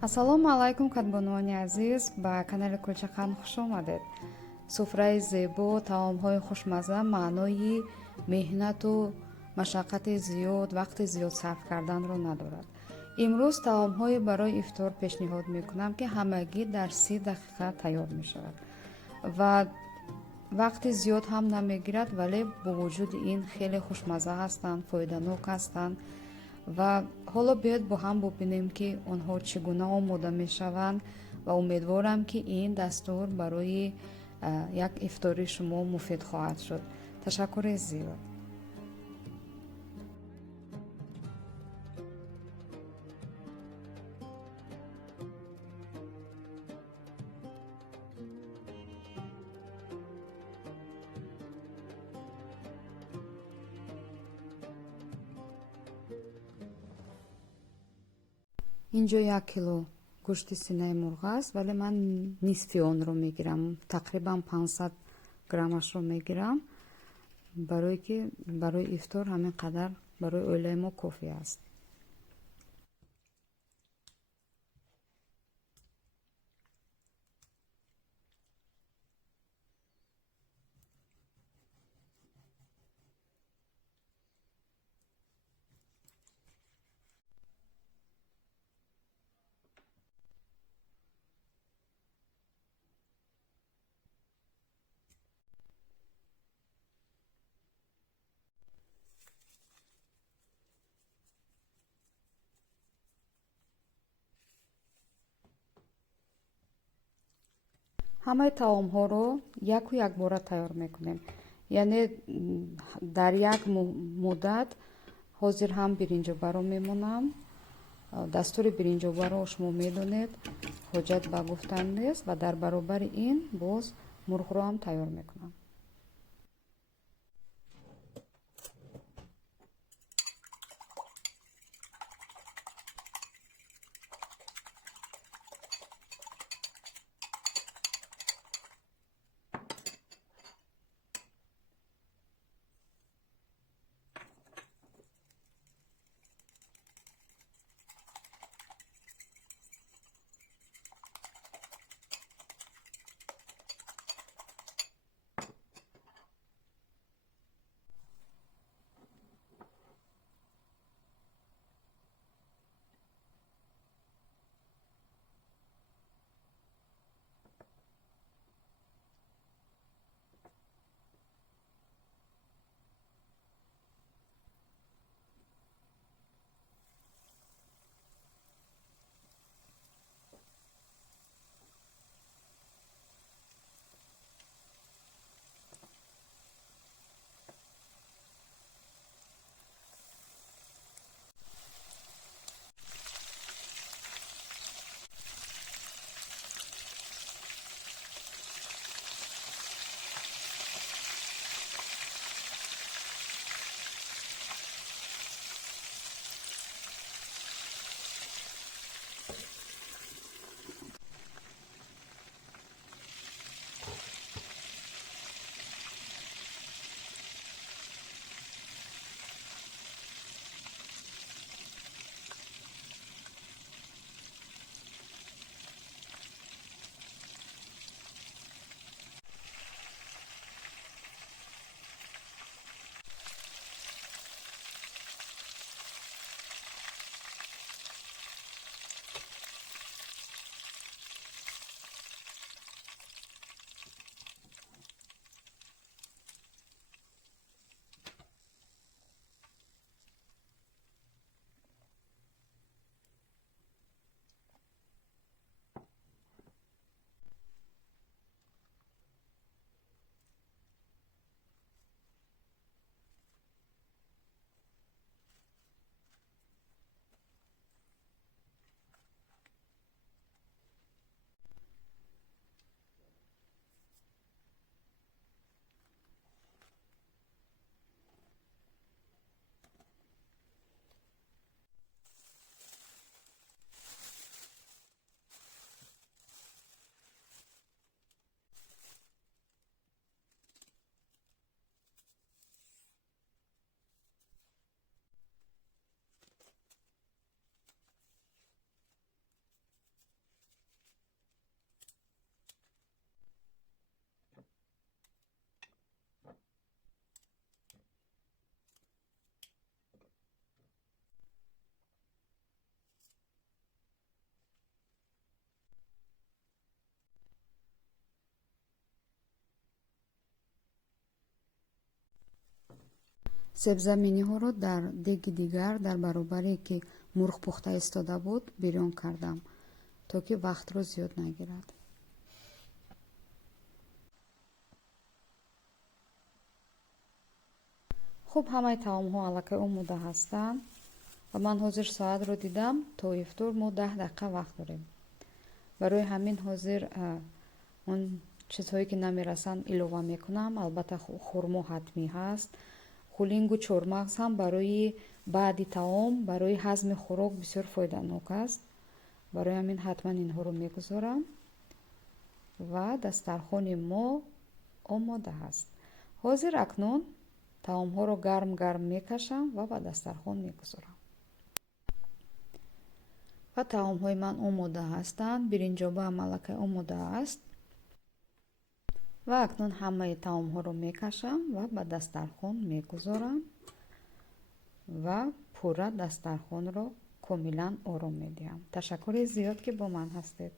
ассалому алайкум кадбонувони азиз, ба канали кулчақан хуш омадед. суфраи зебо, таомҳои хушмазза маънои меҳнату машаққати зиёд, вақти зиёд сарф карданро надорад. имрӯз таомҳое барои ифтор пешниҳод мекунам, ки ҳамагӣ дар 30 дақиқа тайёр мешавад ва вақти зиёд ҳам намегирад, вале бо вуҷуди ин хеле хушмазза ҳастанд, фоиданок ҳастанд. ва ҳоло биёед бо ҳам бубинем, ки онҳо чӣ гуна омода мешаванд ва умедворам, ки ин дастур барои як ифтори шумо муфид хоҳад шуд. ташаккури зиёд. инҷо 1 кило гӯшти синаи мурғ аст, вале ман нисфи онро мегирам, тақрибан 500 граммашро мегирам, барое ки барои ифтор ҳамин қадар барои оилаи мо кофӣ аст. ҳамаи таомҳоро яку якбора тайёр мекунем, яъне дар як муддат. ҳозир ҳам биринҷобаро мемонам. дастури биринҷобаро шумо медонед, ҳоҷат ба гуфтан нест, ва дар баробари ин боз мурғро ҳам тайёр мекунам. себзаминиҳоро дар деги дигар дар баробаре ки мурғ пухта истода буд бирён кардам, то ки вақтро зиёд нагирад. хуб, ҳамаи таомҳо аллакай омода ҳастанд ва ман ҳозир соатро дидам, то ифтор мо 10 дақиқа вақт дорем. барои ҳамин ҳозир он чизҳое ки намерасанд илова мекунам. албатта хурмо ҳатмӣ ҳаст. хулингу чормағз ҳам барои баъди таом, барои ҳазми хӯрок бисёр фоиданок аст. барои ҳамин ҳатман инҳоро мегузорам ва дастархони мо омода ҳаст. ҳозир акнун таомҳоро гарм мекашам ва ба дастархон мегузорам. ва таомҳои ман омода ҳастанд. биринҷобаам аллакай омода аст. ва акнун ҳамаи таомҳоро мекашам ва ба дастархон мегузорам ва пурра дастархонро комилан ором медиҳам. ташаккури зиёд ки бо ман ҳастед.